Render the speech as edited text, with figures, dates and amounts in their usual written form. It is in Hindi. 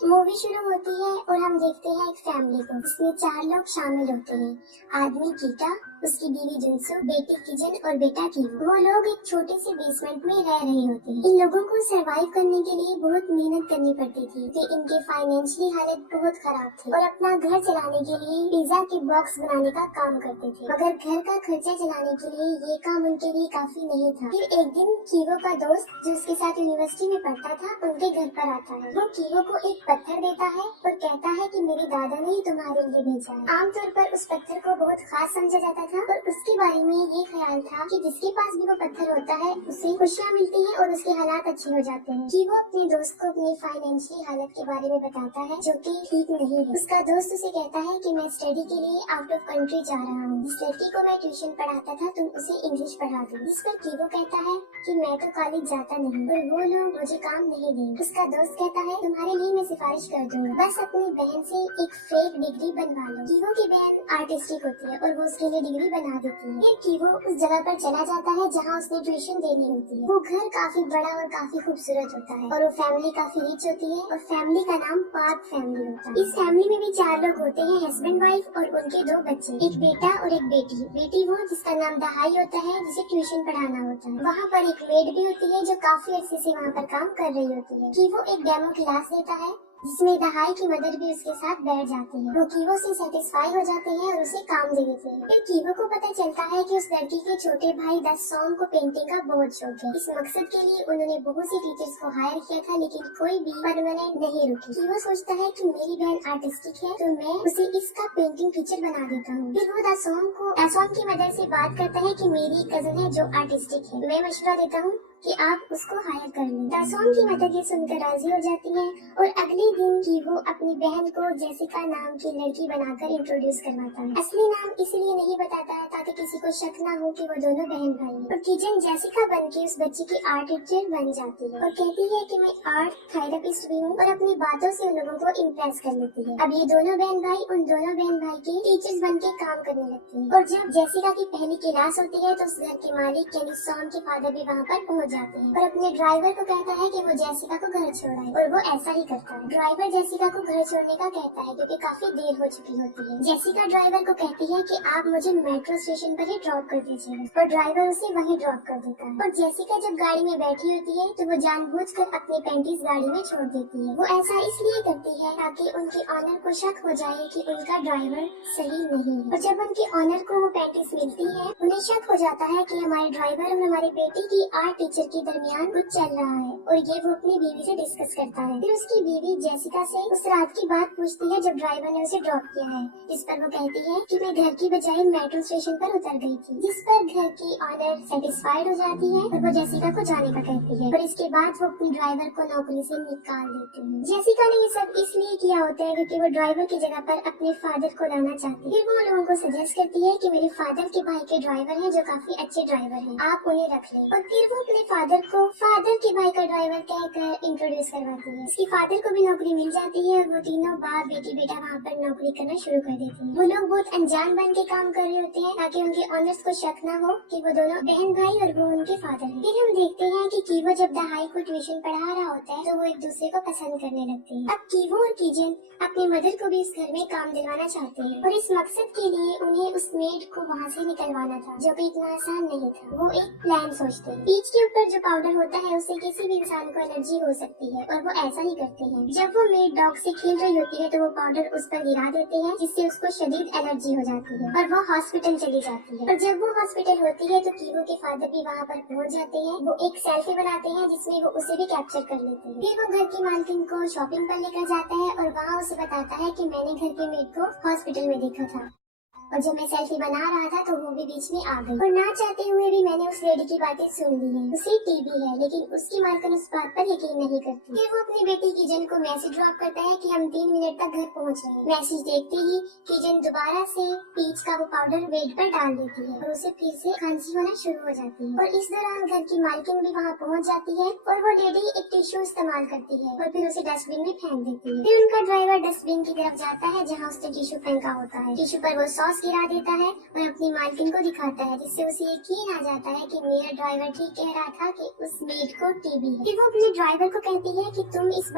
मूवी शुरू होती है और हम देखते हैं एक फैमिली को जिसमें 4 लोग शामिल होते हैं। आदमी कीटा, उसकी बीवी जुनसु, बेटी किजन और बेटा कीवो। वो लोग एक छोटे से बेसमेंट में रह रहे होते हैं। इन लोगों को सरवाइव करने के लिए बहुत मेहनत करनी पड़ती थी कि इनके फाइनेंशियली हालत बहुत खराब थी और अपना घर चलाने के लिए पिज्जा के बॉक्स बनाने का काम करते थे, मगर घर का खर्चा चलाने के लिए ये काम उनके लिए काफी नहीं था। फिर एक दिन कीवो का दोस्त जो उसके साथ यूनिवर्सिटी में पढ़ता था उनके घर पर आता है। वो कीवो को एक पत्थर देता है और कहता है कि मेरे दादा ने ही तुम्हारे लिए भेजा है। आमतौर पर उस पत्थर को बहुत खास समझा जाता था और उसके बारे में ये ख्याल था कि जिसके पास भी वो पत्थर होता है उसे खुशियाँ मिलती हैं और उसके हालात अच्छे हो जाते हैं। कि वो अपने दोस्त को अपनी फाइनेंशियल हालत के बारे में बताता है जो कि ठीक नहीं है। उसका दोस्त उसे कहता है कि मैं स्टडी के लिए आउट ऑफ कंट्री जा रहा हूँ। जिस लड़की को मैं ट्यूशन पढ़ाता था तुम उसे इंग्लिश पढ़ा दो। जिस पर कीवो कहता है कि मैं तो कॉलेज जाता नहीं और वो लोग मुझे काम नहीं देंगे। उसका दोस्त कहता है तुम्हारे लिए मैं सिफारिश कर दूंगा, बस अपनी बहन से एक फेक डिग्री बनवा लो। कीवो की बहन आर्टिस्टिक होती है और वो उसके लिए डिग्री बना देती है। फिर कीवो उस जगह पर चला जाता है जहाँ उसने ट्यूशन देनी होती है। वो घर काफी बड़ा और काफी खूबसूरत होता है और वो फैमिली काफी रिच होती है और फैमिली का नाम पार्क फैमिली होता है। इस फैमिली में भी 4 लोग होते हैं, हस्बैंड वाइफ और उनके 2 बच्चे, एक बेटा और एक बेटी। बेटी वो जिसका नाम दहाई होता है, जिसे ट्यूशन पढ़ाना होता है। वहाँ पर एक मेड भी होती है जो काफी अरसे से वहाँ पर काम कर रही होती है। कीवो एक डेमो क्लास देता है जिसमें दहाई की मदर भी उसके साथ बैठ जाती है। वो कीवो से सेटिस्फाई हो जाते हैं और उसे काम दे देते हैं। फिर कीवो को पता चलता है कि उस लड़की के छोटे भाई दसोंग को पेंटिंग का बहुत शौक है। इस मकसद के लिए उन्होंने बहुत सी टीचर्स को हायर किया था लेकिन कोई भी परमानेंट नहीं रुकी। कीवो सोचता है कि मेरी बहन आर्टिस्टिक है तो मैं उसे इसका पेंटिंग टीचर बना देता हूँ। फिर वो दसोंग की मदर से बात करता है कि मेरी कजन है जो आर्टिस्टिक है, मैं मशवरा देता हूँ कि आप उसको हायर कर लें। दासोंग की मदद ये सुनकर राजी हो जाती है और अगले दिन कीवो अपनी बहन को जेसिका नाम की लड़की बनाकर इंट्रोड्यूस करवाता है। असली नाम इसलिए नहीं बताता है ताकि किसी को शक न हो कि वो दोनों बहन भाई हैं। और किजन जेसिका बन के उस बच्ची की आर्ट टीचर बन जाती है और कहती है कि मैं आर्ट थेरेपिस्ट भी हूँ और अपनी बातों से उन लोगों को इम्प्रेस कर लेती है। अब ये दोनों बहन भाई उन दोनों बहन भाई के टीचर्स बन के काम करने लगती है। और जब जेसिका की पहली क्लास होती है तो उस घर के मालिक यानी सॉन के फादर भी वहाँ पर पहुँच जाते हैं और अपने ड्राइवर को कहता है कि वो जेसिका को घर छोड़ाए और वो ऐसा ही करता है। ड्राइवर जेसिका को घर छोड़ने का कहता है क्योंकि काफी देर हो चुकी होती है। जेसिका ड्राइवर को कहती है कि आप मुझे मेट्रो स्टेशन पर ही ड्रॉप कर दीजिएगा और ड्राइवर उसे वहीं ड्रॉप कर देता है। और जेसिका जब गाड़ी में बैठी होती है तो वो जानबूझकर अपनी पैंटीज गाड़ी में छोड़ देती है। वो ऐसा इसलिए करती है ताकि उनके ऑनर को शक हो जाए कि उनका ड्राइवर सही नहीं है। और जब उनके ऑनर को वो पैंटीज मिलती है उन्हें शक हो जाता है कि हमारे ड्राइवर और हमारे बेटे की आर्ट टीचर के दरमियान कुछ चल रहा है और ये वो अपनी बीवी से डिस्कस करता है। फिर उसकी बीवी जेसिका से उस रात की बात पूछती है जब ड्राइवर ने उसे ड्रॉप किया है, जिस पर वो कहती है कि मैं घर की बजाय मेट्रो स्टेशन पर उतर गई थी। जिस पर घर की ऑनर सेटिस्फाइड हो जाती है और वो जेसिका को जाने का कहती है और इसके बाद वो अपने ड्राइवर को नौकरी से निकाल देती है। जेसिका ने ये सब इसलिए किया होता है क्योंकि वो ड्राइवर की जगह पर अपने फादर को लाना चाहती है। फिर वो लोगों को सजेस्ट करती है कि मेरे फादर के भाई के ड्राइवर हैं जो काफी अच्छे ड्राइवर हैं, आप उन्हें रख लें। और फिर वो अपने फादर के भाई का ड्राइवर कहकर इंट्रोड्यूस करवाती है। इसके फादर को भी नौकरी मिल जाती है और वो तीनों बाप बेटी बेटा वहाँ पर नौकरी करना शुरू कर देते हैं। वो लोग बहुत अनजान बन के काम कर रहे होते हैं ताकि उनके ऑनर्स को शक न हो कि वो दोनों बहन भाई और वो उनके फादर हैं। फिर हम देखते हैं कि कीवो जब दहाई को ट्यूशन पढ़ा रहा होता है तो वो एक दूसरे को पसंद करने लगते हैं। अब कीवो और कीजन अपनी मदर को भी इस घर में काम दिलवाना चाहते हैं और इस मकसद के लिए उन्हें उस मेड को वहाँ से निकलवाना था जो कि इतना आसान नहीं था। वो एक प्लान सोचते हैं। पीच के ऊपर जो पाउडर होता है उससे किसी भी इंसान को एलर्जी हो सकती है और वो ऐसा ही करते हैं। जब वो मेड डॉग से खेल रही होती है तो वो पाउडर उस पर गिरा देते हैं जिससे उसको शदीद एलर्जी हो जाती है और वो हॉस्पिटल चली जाती है। और जब वो हॉस्पिटल होती है तो कीवो के फादर भी वहाँ पर पहुँच जाते हैं। वो एक सेल्फी बनाते हैं जिसमें वो उसे भी कैप्चर कर लेते हैं। फिर वो घर की मालकिन को शॉपिंग पर लेकर जाता है और वहाँ उसे बताता है कि मैंने घर के मेड को हॉस्पिटल में देखा था और जब मैं सेल्फी बना रहा था तो वो भी बीच में आ गई और ना चाहते हुए भी मैंने उस लेडी की बातें सुन ली हैं। उसे टीबी है लेकिन उसकी मालकिन उस बात पर यकीन नहीं करती। फिर वो अपनी बेटी किजन को मैसेज ड्रॉप करता है कि हम 3 मिनट तक घर पहुंच रहे हैं। मैसेज देखते ही किजन दोबारा से पीच का वो पाउडर बेड पर डाल देती है और उसे फिर से खांसी होना शुरू हो जाती है। और इस दौरान घर की मालकिन भी वहाँ पहुँच जाती है और वो लेडी एक टिश्यू इस्तेमाल करती है और फिर उसे डस्टबिन में फेंक देती है। फिर उनका ड्राइवर डस्टबिन की तरफ जाता है जहाँ उसने टिश्यू फेंका होता है। टिश्यू पर वो सॉस गिरा देता है और अपनी मालकिन को दिखाता है जिससे उसे यकीन आ जाता है कि मेरा ड्राइवर ठीक कह रहा था कि उस मेड को टीबी है। फिर वो अपने ड्राइवर को कहती है कि तुम इस